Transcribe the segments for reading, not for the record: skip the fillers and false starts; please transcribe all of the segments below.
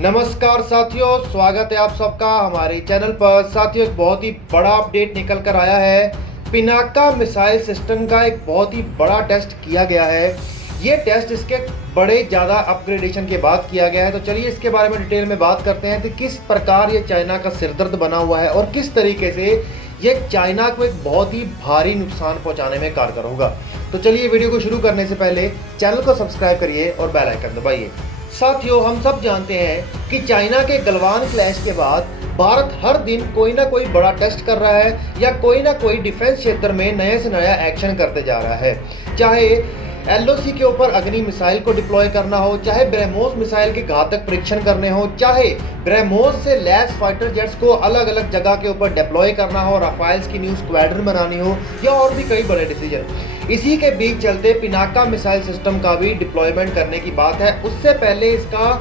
नमस्कार साथियों, स्वागत है आप सबका हमारे चैनल पर। साथियों, एक बहुत ही बड़ा अपडेट निकल कर आया है। पिनाका मिसाइल सिस्टम का एक बहुत ही बड़ा टेस्ट किया गया है। ये टेस्ट इसके बड़े ज़्यादा अपग्रेडेशन के बाद किया गया है। तो चलिए इसके बारे में डिटेल में बात करते हैं कि किस प्रकार ये चाइना का सिरदर्द बना हुआ है और किस तरीके से ये चाइना को एक बहुत ही भारी नुकसान पहुंचाने में कारगर होगा। तो चलिए वीडियो को शुरू करने से पहले चैनल को सब्सक्राइब करिए और बेल आइकन दबाइए। साथियों, हम सब जानते हैं कि चाइना के गलवान क्लैश के बाद भारत हर दिन कोई ना कोई बड़ा टेस्ट कर रहा है या कोई ना कोई डिफेंस क्षेत्र में नए से नया एक्शन करते जा रहा है। चाहे एलओसी के ऊपर अग्नि मिसाइल को डिप्लॉय करना हो, चाहे ब्रह्मोस मिसाइल के घातक परीक्षण करने हो, चाहे ब्रह्मोस से लैस फाइटर जेट्स को अलग अलग जगह के ऊपर डिप्लॉय करना हो, राफाइल्स की न्यू स्क्वाड्रन बनानी हो, या और भी कई बड़े डिसीजन। इसी के बीच चलते पिनाका मिसाइल सिस्टम का भी डिप्लॉयमेंट करने की बात है। उससे पहले इसका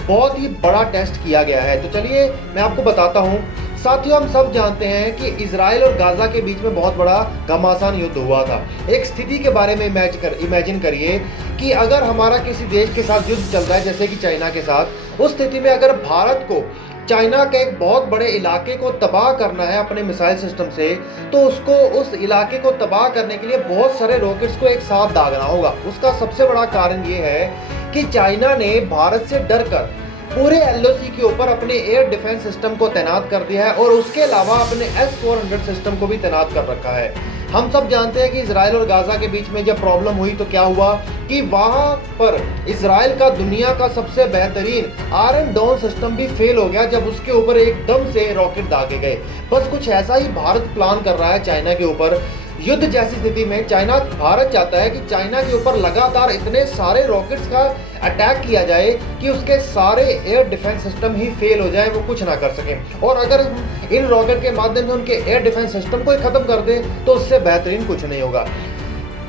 बहुत ही बड़ा टेस्ट किया गया है। तो चलिए मैं आपको बताता हूँ। साथियों, हम सब जानते हैं कि इजराइल और गाजा के बीच में बहुत बड़ा घमासान युद्ध हुआ था। एक स्थिति के बारे में इमेजिन करिए कि अगर हमारा किसी देश के साथ युद्ध चल रहा है, जैसे कि चाइना के साथ, उस स्थिति में अगर भारत को चाइना के एक बहुत बड़े इलाके को तबाह करना है अपने मिसाइल सिस्टम से, तो उसको उस इलाके को तबाह करने के लिए बहुत सारे रॉकेट्स को एक साथ दागना होगा। उसका सबसे बड़ा कारण ये है कि चाइना ने भारत से डरकर पूरे एलओसी के ऊपर अपने एयर डिफेंस सिस्टम को तैनात कर दिया है और उसके अलावा अपने S-400 सिस्टम को भी तैनात कर रखा है। हम सब जानते हैं कि इजराइल और गाजा के बीच में जब प्रॉब्लम हुई तो क्या हुआ कि वहां पर इजराइल का दुनिया का सबसे बेहतरीन आयरन डोम सिस्टम भी फेल हो गया जब उसके ऊपर एकदम से रॉकेट दागे गए। बस कुछ ऐसा ही भारत प्लान कर रहा है चाइना के ऊपर। युद्ध जैसी स्थिति में भारत चाहता है कि चाइना के ऊपर लगातार इतने सारे रॉकेट्स का अटैक किया जाए कि उसके सारे एयर डिफेंस सिस्टम ही फेल हो जाए, वो कुछ ना कर सकें। और अगर इन रॉकेट के माध्यम से उनके एयर डिफेंस सिस्टम को ही खत्म कर दें तो उससे बेहतरीन कुछ नहीं होगा।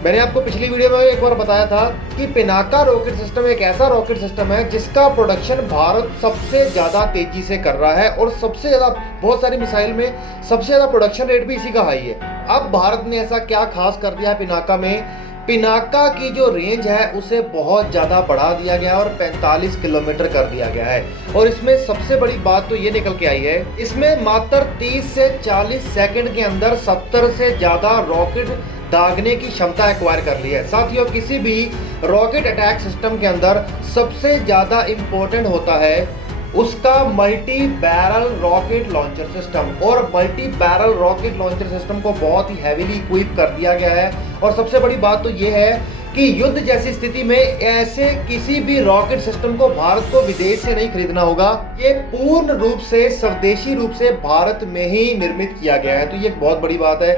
मैंने आपको पिछली वीडियो में एक बार बताया था कि पिनाका रॉकेट सिस्टम एक ऐसा रॉकेट सिस्टम है जिसका प्रोडक्शन भारत सबसे ज़्यादा तेजी से कर रहा है और सबसे ज़्यादा बहुत सारी मिसाइल में सबसे ज़्यादा प्रोडक्शन रेट भी इसी का हाई है। अब भारत ने ऐसा क्या खास कर दिया है पिनाका में? पिनाका की जो रेंज है उसे बहुत ज़्यादा बढ़ा दिया गया और 45 किलोमीटर कर दिया गया है। और इसमें सबसे बड़ी बात तो ये निकल के आई है, इसमें मात्र 30 से 40 सेकंड के अंदर 70 से ज़्यादा रॉकेट दागने की क्षमता एक्वायर कर ली है। साथियों, किसी भी रॉकेट अटैक सिस्टम के अंदर सबसे ज़्यादा इम्पोर्टेंट होता है उसका multi barrel rocket launcher system, और multi barrel rocket launcher system को बहुत ही हैवीली इक्विप कर दिया गया है। और सबसे बड़ी बात तो ये है कि युद्ध जैसी स्थिति में ऐसे किसी भी रॉकेट सिस्टम को भारत को विदेश से नहीं खरीदना होगा। ये पूर्ण रूप से स्वदेशी रूप से भारत में ही निर्मित किया गया है। तो ये एक बहुत बड़ी बात है।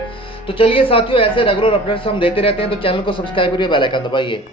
तो चलिए साथियों, ऐसे रेगुलर अपडेट्स हम देते रहते हैं, तो चैनल को सब्सक्राइब करिए, बेल आइकन दबाइए।